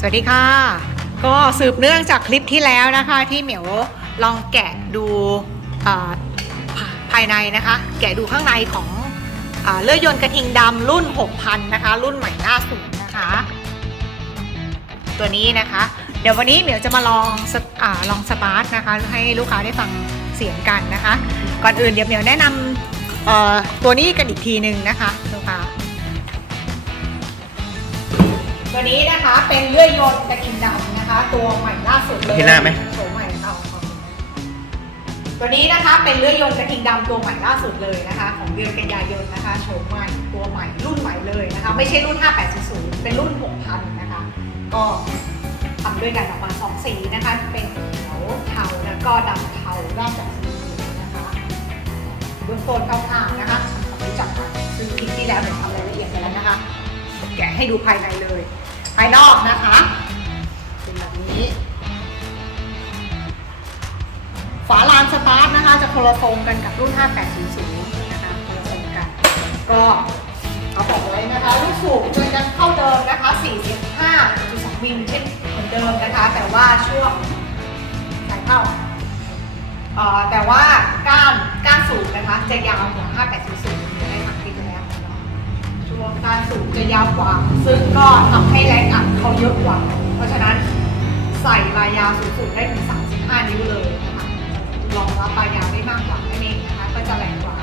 สวัสดีค่ะ ก็สืบเนื่องจากคลิปที่แล้วนะคะ ที่เหมียวลองแกะดูภายในนะคะ แกะดูข้างในของอเลือดยนต์กระทิงดำรุ่น 6,000 นะคะ รุ่นใหม่ล่าสุดนะคะ ตัวนี้นะคะ เดี๋ยววันนี้เหมียวจะมาลองสอลองสตาร์ทนะคะ ให้ลูกค้าได้ฟังเสียงกันนะคะ ก่อนอื่นเดี๋ยวเหมียวแนะนำตัวนี้กันอีกทีหนึ่งนะคะลูกค้า ตัวนี้นะคะเป็นเลื่อยยนต์กระทิงดำนะคะ ตัวใหม่ล่าสุดเลยเห็นหน้าไหม โฉมใหม่เอาเอาตัวนี้นะคะเป็นเลื่อยยนต์กระทิงดำตัวใหม่ล่าสุดเลยนะคะ ของเดือนกันยายนนะคะโฉมใหม่ตัวใหม่รุ่นใหม่เลยนะคะ ไม่ใช่รุ่น 5800 เป็นรุ่น 6,000 นะคะ ก็ทำด้วยกันออกมาสองสีนะคะ เป็นเขียวเทาแล้วก็ดำเทาแลกจากสีเหลืองนะคะเบื้องต้นคร่าวๆนะคะทำไปจับกันซึ่งคลิปที่แล้วเดี๋ยวทำรายละเอียดไปแล้วนะคะ แกะให้ดูภายในเลย ภายนอกนะคะ เป็นแบบนี้ ฝาลานสตาร์ทนะคะ จะคนละทรงกันกับรุ่น 5800 นะคะคนละทรงกัน ก็เขาบอกไว้นะคะลูกสูบจะยังเข้าเดิมนะคะ 45.2มิลเช่นเหมือนเดิมนะคะ แต่ว่าช่วงสายเข้าแต่ว่าก้านก้านสูบนะคะจะยาวกว่า 5800 วงการสูบจะยาวกว่า ซึ่งก็ทำให้แรงอัดเขาเยอะกว่า เพราะฉะนั้นใส่ปลายยาวสูงสุดได้ถึง 35 นิ้วเลยนะคะรองรับปลายยาวได้มากกว่านั่นเองนะคะ ก็จะแรงกว่า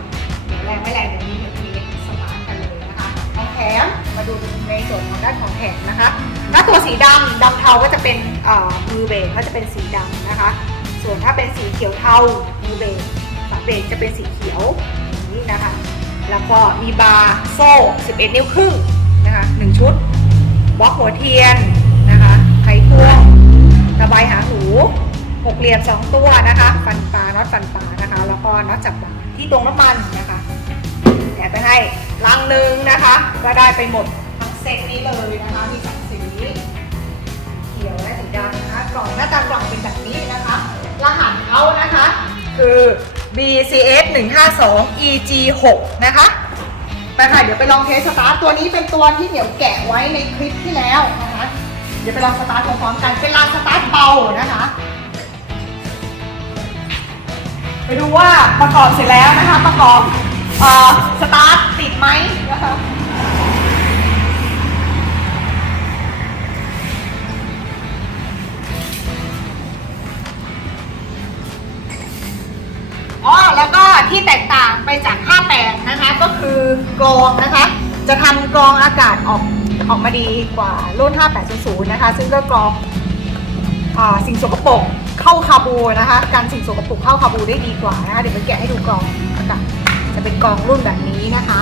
เดี๋ยวแรงไม่แรงเดี๋ยวนี้เดี๋ยวทีสตาร์ทกันเลยนะคะของแถมมาดูในส่วนของด้านของแถมนะคะถ้าตัวสีดำดำเทาก็จะเป็นมือเบรกก็จะเป็นสีดำนะคะ ส่วนถ้าเป็นสีเขียวเทามือเบรกฝาเบรกจะเป็นสีเขียวอย่างนี้นะคะ แล้วก็มีบาร์โซ่ 11 นิ้วครึ่งนะคะ1ชุดบล็อกหัวเทียนนะคะไขควงระไบหางหูหกเหลี่ยม 2 ตัวนะคะ ฟันปลาน็อตฟันปลานะคะ แล้วก็น็อตจับบาที่ตรงน้ำมันนะคะแถมไปให้ลังหนึ่งนะคะ ก็ได้ไปหมดทั้งเซตนี้เลยนะคะ มีสองสีเขียวและสีดำนะคะ กล่องหน้าตากล่องเป็นแบบนี้นะคะ รหัสเขานะคะ คือ BCS 152 EG 6นะคะไปค่ะ เดี๋ยวไปลองเทสสตาร์ทตัวนี้เป็นตัวที่เหนียวแกะไว้ในคลิปที่แล้วนะคะ เดี๋ยวไปลองสตาร์ทพร้อมๆกันเป็นลานสตาร์ทเบานะคะ ไปดูว่าประกอบเสร็จแล้วนะคะ ประกอบอ่อสตาร์ทติดไหมนะคะ จาก 58 นะคะ ก็คือกรองนะคะ จะทำกรองอากาศออกออกมาดีกว่ารุ่น 5800 นะคะ ซึ่งก็กรองอสิ่งสกปรกเข้าคาบูนะคะการสิ่งสกปรกเข้าคาบูได้ดีกว่านะคะ เดี๋ยวไปแกะให้ดูกรองอากาศจะเป็นกรองรุ่นแบบนี้นะคะ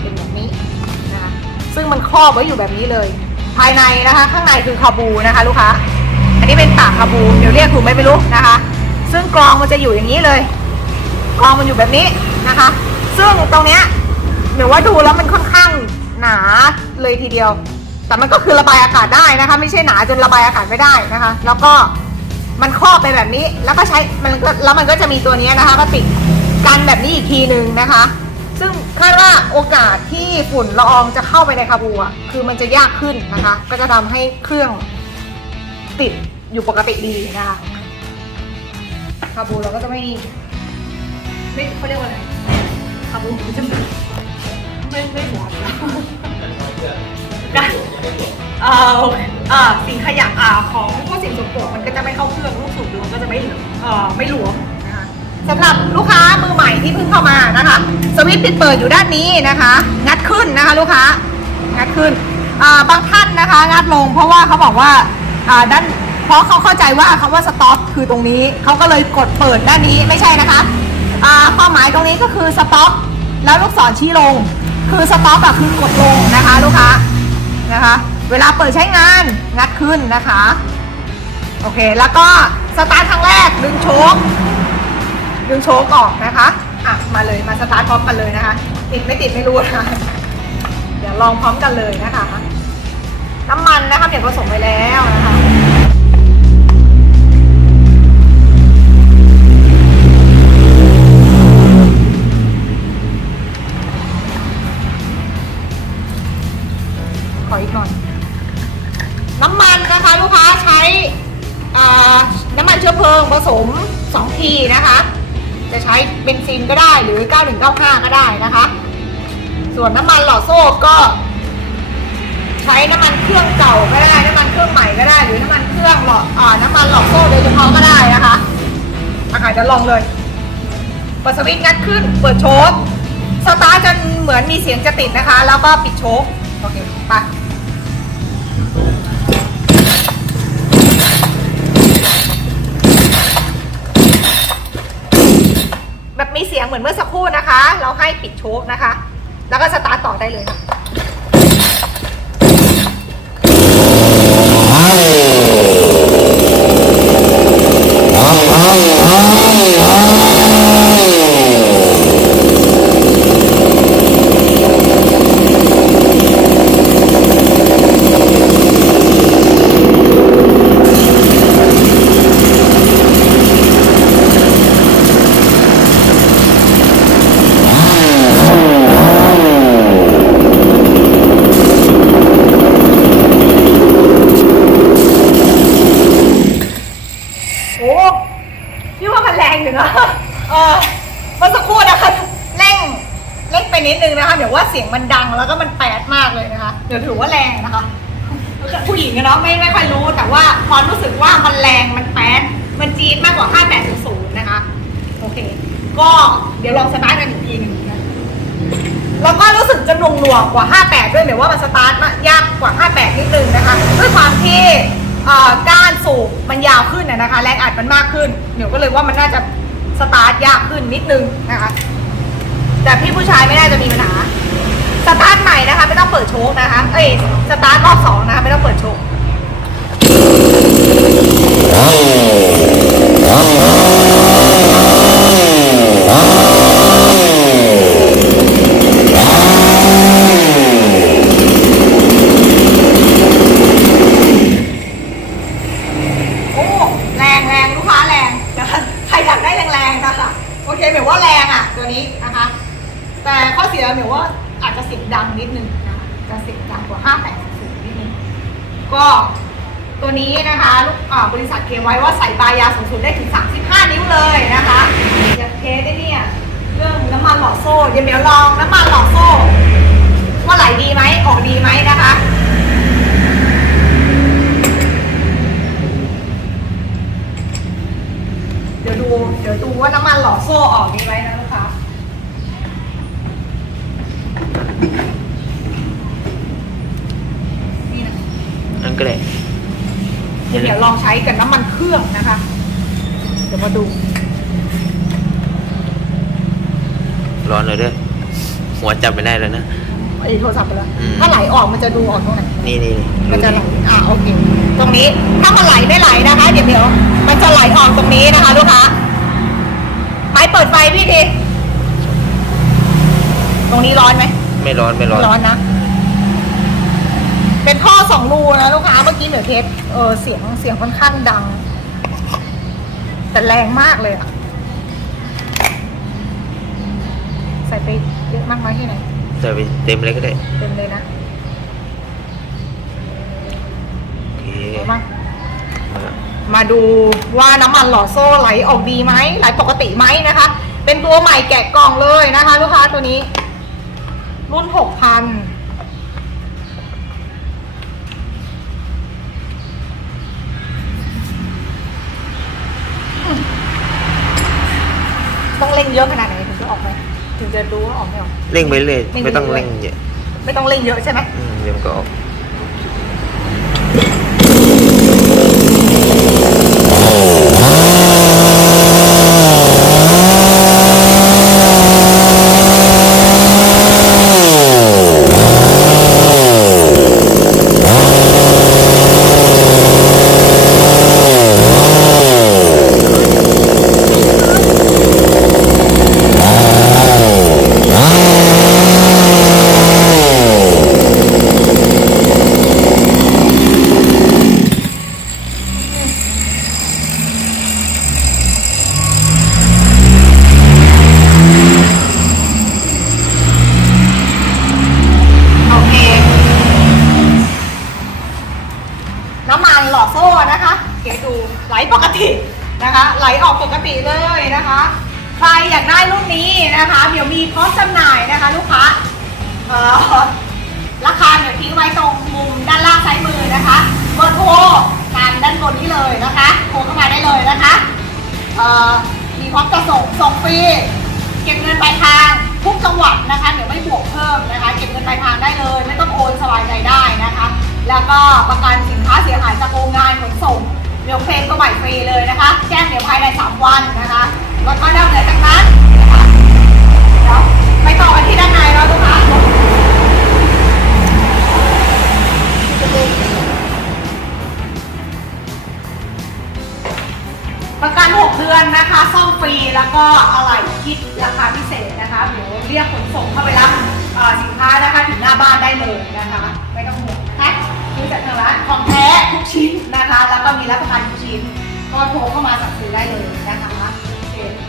เป็นแบบนี้นะคะ ซึ่งมันครอบไว้อยู่แบบนี้เลย ภายในนะคะ ข้างในคือคาบูนะคะ ลูกค้า อันนี้เป็นปากคาบู เดี๋ยวเรียกถูกไหมไม่รู้นะคะ ซึ่งกรองมันจะอยู่อย่างนี้เลย กองมันอยู่แบบนี้นะคะ ซึ่งตรงเนี้ยเหมือนว่าดูแล้วมันค่อนข้างหนาเลยทีเดียว แต่มันก็คือระบายอากาศได้นะคะ ไม่ใช่หนาจนระบายอากาศไม่ได้นะคะ แล้วก็มันครอบไปแบบนี้ แล้วก็ใช้มันก็แล้วมันก็จะมีตัวเนี้ยนะคะมาติดกันแบบนี้อีกทีหนึ่งนะคะ ซึ่งคาดว่าโอกาสที่ฝุ่นละอองจะเข้าไปในคาบูอะคือมันจะยากขึ้นนะคะ ก็จะทำให้เครื่องติดอยู่ปกติดีนะคะคาบูเราก็จะไม่ ไม่เขาเรียกว่าอะไรคาบูมันจะไม่ไม่ไม่หัวนะอ่าโอเคอ่าสิ่งขยะอ่าของพวกสิ่งสกปรกมันก็จะไม่เข้าเครื่องลูกสูบมันก็จะไม่เหลือเอ่อไม่หลวมนะคะสำหรับลูกค้ามือใหม่ที่เพิ่งเข้ามานะคะสวิตช์ปิดเปิดอยู่ด้านนี้นะคะ งัดขึ้นนะคะลูกค้างัดขึ้นอ่าบางท่านนะคะงัดลงเพราะว่าเขาบอกว่าอ่าด้านเพราะเขาเข้าใจว่าคำว่าสต็อปคือตรงนี้เขาก็เลยกดเปิดด้านนี้ไม่ใช่นะคะ อ่าความหมายตรงนี้ก็คือสต็อปแล้วลูกศรชี้ลง คือสต็อปอะคือกดลงนะคะลูกค้านะคะ เวลาเปิดใช้งานงัดขึ้นนะคะ โอเค แล้วก็สตาร์ทครั้งแรกดึงโชคดึงโชคออกนะคะอะมาเลยมาสตาร์ทพร้อมกันเลยนะคะ ติดไม่ติดไม่รู้นะคะเดี๋ยวลองพร้อมกันเลยนะคะ น้ำมันนะคะเดี๋ยวผสมไปแล้วนะคะ ออีกหน่อย น้ำมันนะคะลูกค้าใช้น้ำมันเชื้อเพลิงผสม 2 ทีนะคะ จะใช้เบนซินก็ได้หรือ 9195 ก็ได้นะคะ ส่วนน้ำมันหล่อโซ่ก็ ใช้น้ำมันเครื่องเก่าก็ได้ น้ำมันเครื่องใหม่ก็ได้ หรือน้ำมันเครื่องหล่อน้ำมันหล่อโซ่โดยเฉพาะก็ได้นะคะอากาศจะลองเลยเปิดสวิตช์งัดขึ้น เปิดโชคสตาร์ทจนเหมือนมีเสียงจะติดนะคะ แล้วก็ปิดโชคโอเคไปแบบมีเสียงเหมือนเมื่อสักครู่นะคะ เราให้ปิดโชคนะคะ แล้วก็สตาร์ทต่อได้เลยค่ะ โอ้พี่ว่ามันแรงอยู่นะ เออเมื่อสักครู่นะคะเร่งเร่งไปนิดนึงนะคะ เดี๋ยวว่าเสียงมันดังแล้วก็มันแปดมากเลยนะคะ เดี๋ยวถือว่าแรงนะคะ ผู้หญิงเนาะไม่ไม่ค่อยรู้แต่ว่าความรู้สึกว่ามันแรงมันแปดมันจี๊ดมากกว่า 5800 นะคะ โอเค ก็เดี๋ยวลองสตาร์ทกันอีกทีหนึ่งนะแล้วก็รู้สึกจะหน่วงหน่วงกว่า 58 ด้วยหมายว่ามันสตาร์ทยากกว่า 58 นิดนึงนะคะ ด้วยความที่เอ่อก้านสูบมันยาวขึ้นนะนะคะ แรงอัดมันมากขึ้นเดี๋ยวก็เลยว่ามันน่าจะสตาร์ทยากขึ้นนิดนึงนะคะ แต่พี่ผู้ชายไม่น่าจะมีปัญหา สตาร์ทใหม่นะคะ ไม่ต้องเปิดโชคนะคะ เอ้ยสตาร์ทรอบสองนะคะ ไม่ต้องเปิดโชคโอ้แรงแรงลูกค้าแรงนะคะใครอยากได้แรงๆนะคะโอเคเหมียวว่าแรงอะ ตัวนี้นะคะ แต่ข้อเสียเหมียว่า ดังนิดนึงนะคะจะเสียงดังกว่า 580 นิดนึง ก็ตัวนี้นะคะลูกบริษัทเคมไว้ว่าใส่ปลายาสูงสุดได้ถึง 35 นิ้วเลยนะคะอยากเทสได้เนี่ยเรื่องน้ำมันหล่อโซ่เดี๋ยวเหมียวลองน้ำมันหล่อโซ่ว่าไหลดีไหมออกดีไหมนะคะเดี๋ยวดูเดี๋ยวดูว่าน้ำมันหล่อโซ่ออกดีไหมนะลูกค้า นี่นะนั่นก็เลยเดี๋ยวลองใช้กับน้ำมันเครื่องนะคะ เดี๋ยวมาดู ร้อนเลยเด้วยหัวจับไม่ได้แล้วนะ ไอ้โทรศัพท์ไปแล้ว อืม ถ้าไหลออกมันจะดูออกตรงไหนนี่นี่นี่มันจะไหล อ่าโอเค ตรงนี้ ถ้ามันไหลไม่ไหลนะคะ เดี๋ยวเดี๋ยวมันจะไหลออกตรงนี้นะคะลูกค้าไม้เปิดไฟพี่ที ตรงนี้ร้อนไหม ไม่ร้อนไม่ร้อนร้อนนะ เป็นท่อสองรูนะลูกค้าเมื่อกี้เหนือเทปเออเสียงเสียงค่อนข้างดัง แต่แรงมากเลยอะใส่ไปเยอะมากน้อยที่ไหนใส่ไปเต็มเลยก็ได้เต็มเลยนะโอเคเอามามาดูว่าน้ำมันหล่อโซ่ไหลออกดีไหมไหลปกติไหมนะคะ เป็นตัวใหม่แกะกล่องเลยนะคะ ลูกค้าตัวนี้ รุ่นหกพันต้องเล่งเยอะขนาดไหนถึงจะออกไหมถึงจะรู้ว่าออกไม่ออกเล่งไปเรื่อยไม่ต้องเล่งเยอะไม่ต้องเล่งเยอะใช่ไหมอืมเดี๋ยวมันก็ออกโอ้ ลออกปกติเลยนะคะ ใครอยากได้รุ่นนี้นะคะ เดี๋ยวมีพร้อมจำหน่ายนะคะ ลูกค้าราคาเดี๋ยวทิ้งไว้ตรงมุมด้านล่างซ้ายมือนะคะเบอร์โทรตามด้านบนนี้เลยนะคะโทรเข้ามาได้เลยนะคะมีพร้อมจะส่งส่งฟรีเก็บเงินปลายทางทุกจังหวัดนะคะ เดี๋ยวไม่บวกเพิ่มนะคะ เก็บเงินปลายทางได้เลย ไม่ต้องโอนสบายใจได้นะคะ แล้วก็ประกันสินค้าเสียหายจากโรงงานขนส่งเดี๋ยวเคลมก็ วันนะคะแล้วก็นอกเหนือจากนั้นนเดี๋ยวไปต่อกันที่ด้านในแล้วลูกค้าประกัน 6 เดือนนะคะซ่อมฟรีแล้วก็อะไรคิดราคาพิเศษนะคะเดี๋ยวเรียกขนส่งเข้าไปรับสินค้านะคะถึงหน้าบ้านได้เลยนะคะไม่ต้องห่วงนะคะคือจากทางร้านของแท้ทุกชิ้นนะคะ แล้วก็มีรับประกันทุกชิ้น ก็โทรเข้ามาสั่งซื้อได้เลยนะคะ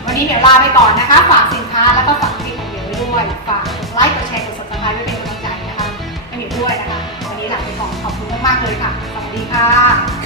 วันนี้เดี๋ยวลาไปก่อนนะคะ ฝากสินค้าแล้วก็ฝากคลิปของเดี๋ยวด้วย ฝากไลค์กดแชร์กดซับสไครต์ไวยเป็นกำลังใจนะคะให้เดี๋ยวด้วยนะคะ วันนี้หลังไปก่อนขอบคุณมากๆเลยค่ะ สวัสดีค่ะ